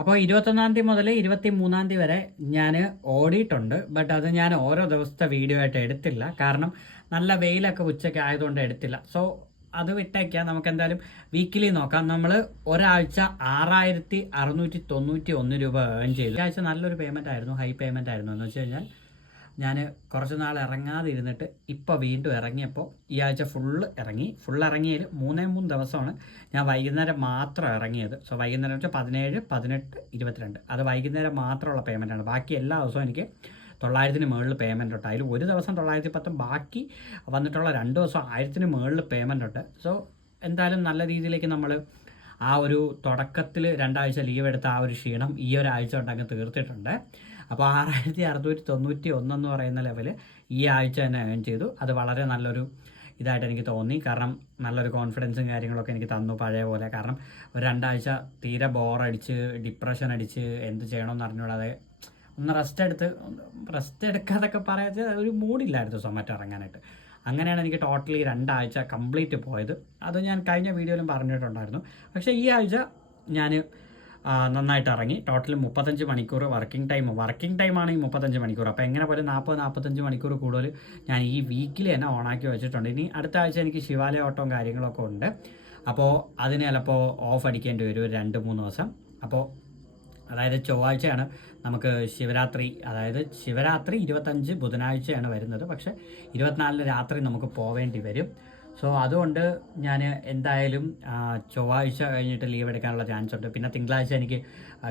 അപ്പോൾ 21-ാം തീയതി മുതൽ 23-ാം തീയതി വരെ ഞാൻ ഓടിയിട്ടുണ്ട്. ബട്ട് അത് ഞാൻ ഓരോ ദിവസത്തെ വീഡിയോ ആയിട്ട് എടുത്തില്ല. കാരണം നല്ല വെയിലൊക്കെ ഉച്ചയ്ക്ക് ആയതുകൊണ്ട് എടുത്തില്ല. സോ അത് വിട്ടേക്കാം. നമുക്ക് എന്തായാലും വീക്കിലി നോക്കാം. നമ്മൾ ഒരാഴ്ച 6691 രൂപ ഏൺ ചെയ്തു. ഈ ആഴ്ച നല്ലൊരു പേയ്മെൻ്റ് ആയിരുന്നു, ഹൈ പേയ്മെൻ്റ് ആയിരുന്നു. എന്ന് വെച്ച് കഴിഞ്ഞാൽ ഞാൻ കുറച്ച് നാൾ ഇറങ്ങാതെ ഇരുന്നിട്ട് ഇപ്പോൾ വീണ്ടും ഇറങ്ങിയപ്പോൾ ഈ ആഴ്ച ഫുൾ ഇറങ്ങിയതിൽ 3 ദിവസമാണ് ഞാൻ വൈകുന്നേരം മാത്രം ഇറങ്ങിയത്. സോ വൈകുന്നേരം വെച്ചാൽ 17, 18, 22 അത് വൈകുന്നേരം മാത്രമുള്ള പേയ്മെൻറ്റാണ്. ബാക്കി എല്ലാ ദിവസവും എനിക്ക് 900-ന് മുകളിൽ പേയ്മെൻ്റ് ഉണ്ട്. അതിൽ ഒരു ദിവസം 910, ബാക്കി വന്നിട്ടുള്ള 2 ദിവസം 1000-ന് മുകളിൽ പേയ്മെൻ്റ് ഉണ്ട്. സോ എന്തായാലും നല്ല രീതിയിലേക്ക് നമ്മൾ ആ ഒരു തുടക്കത്തിൽ 2 ആഴ്ച ലീവ് എടുത്ത ആ ഒരു ക്ഷീണം ഈ ഒരാഴ്ച കൊണ്ട് അങ്ങ് തീർത്തിട്ടുണ്ട്. അപ്പോൾ 6691 എന്ന് പറയുന്ന ലെവൽ ഈ ആഴ്ച തന്നെ ഏൺ ചെയ്തു. അത് വളരെ നല്ലൊരു ഇതായിട്ട് എനിക്ക് തോന്നി. കാരണം നല്ലൊരു കോൺഫിഡൻസും കാര്യങ്ങളൊക്കെ എനിക്ക് തന്നു പഴയ പോലെ. കാരണം ഒരു 2 ആഴ്ച തീരെ ബോറടിച്ച് ഡിപ്രഷൻ അടിച്ച് എന്ത് ചെയ്യണമെന്ന് അറിഞ്ഞുകൂടാതെ ഒന്ന് റെസ്റ്റ് എടുക്കാതൊക്കെ പറയാതെ ഒരു മൂഡില്ലായിരുന്നു സൊമാറ്റോ ഇറങ്ങാനായിട്ട്. അങ്ങനെയാണ് എനിക്ക് ടോട്ടലി 2 ആഴ്ച കംപ്ലീറ്റ് പോയത്. അത് ഞാൻ കഴിഞ്ഞ വീഡിയോയിലും പറഞ്ഞിട്ടുണ്ടായിരുന്നു. പക്ഷേ ഈ ആഴ്ച ഞാൻ നന്നായിട്ട് ഇറങ്ങി. ടോട്ടൽ 35 മണിക്കൂർ വർക്കിംഗ് ടൈമാണ് ഈ 35 മണിക്കൂർ. അപ്പോൾ എങ്ങനെ പോലെ 40-45 മണിക്കൂർ കൂടുതൽ ഞാൻ ഈ വീക്കിൽ തന്നെ ഓണാക്കി വെച്ചിട്ടുണ്ട്. ഇനി അടുത്ത ആഴ്ച എനിക്ക് ശിവാലയ ഓട്ടവും കാര്യങ്ങളൊക്കെ ഉണ്ട്. അപ്പോൾ അതിന് ചിലപ്പോൾ ഓഫ് അടിക്കേണ്ടി വരും 2-3 ദിവസം. അപ്പോൾ അതായത് ചൊവ്വാഴ്ചയാണ് നമുക്ക് ശിവരാത്രി, അതായത് ശിവരാത്രി 25 ബുധനാഴ്ചയാണ് വരുന്നത്. പക്ഷേ 24-ന് രാത്രി നമുക്ക് പോവേണ്ടി വരും. സോ അതുകൊണ്ട് ഞാൻ എന്തായാലും ചൊവ്വാഴ്ച കഴിഞ്ഞിട്ട് ലീവ് എടുക്കാനുള്ള ചാൻസ് ഉണ്ട്. പിന്നെ തിങ്കളാഴ്ച എനിക്ക്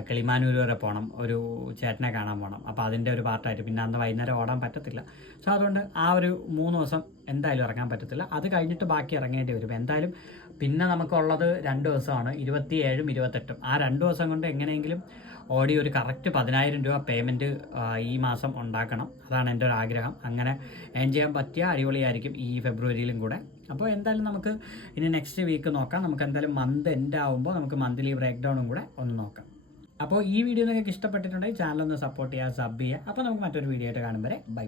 കിളിമാനൂർ വരെ പോകണം, ഒരു ചേട്ടനെ കാണാൻ പോകണം. അപ്പോൾ അതിൻ്റെ ഒരു പാർട്ടായിട്ട് പിന്നെ അന്ന് വൈകുന്നേരം ഓടാൻ പറ്റത്തില്ല. സോ അതുകൊണ്ട് ആ ഒരു 3 ദിവസം എന്തായാലും ഇറങ്ങാൻ പറ്റത്തില്ല. അത് കഴിഞ്ഞിട്ട് ബാക്കി ഇറങ്ങേണ്ടി വരും എന്തായാലും. പിന്നെ നമുക്കുള്ളത് 2 ദിവസമാണ്, 27-ഉം 28-ഉം. ആ 2 ദിവസം കൊണ്ട് എങ്ങനെയെങ്കിലും ഓടി ഒരു കറക്റ്റ് 10,000 രൂപ പേയ്മെൻറ്റ് ഈ മാസം ഉണ്ടാക്കണം. അതാണ് എൻ്റെ ഒരു ആഗ്രഹം. അങ്ങനെ ഏൺ ചെയ്യാൻ പറ്റിയ അടിപൊളിയായിരിക്കും ഈ ഫെബ്രുവരിയിലും കൂടെ. അപ്പോൾ എന്തായാലും നമുക്ക് ഇനി നെക്സ്റ്റ് വീക്ക് നോക്കാം. നമുക്ക് എന്തായാലും മന്ത് എൻഡ് ആകുമ്പോൾ നമുക്ക് മന്ത്ലി ബ്രേക്ക് ഡൗണും കൂടെ ഒന്ന് നോക്കാം. അപ്പോൾ ഈ വീഡിയോ നിങ്ങൾക്ക് ഇഷ്ടപ്പെട്ടിട്ടുണ്ടെങ്കിൽ ചാനൽ ഒന്ന് സപ്പോർട്ട് ചെയ്യുക, സബ് ചെയ്യുക. അപ്പോൾ നമുക്ക് മറ്റൊരു വീഡിയോ ആയിട്ട് കാണും വരെ ബൈ.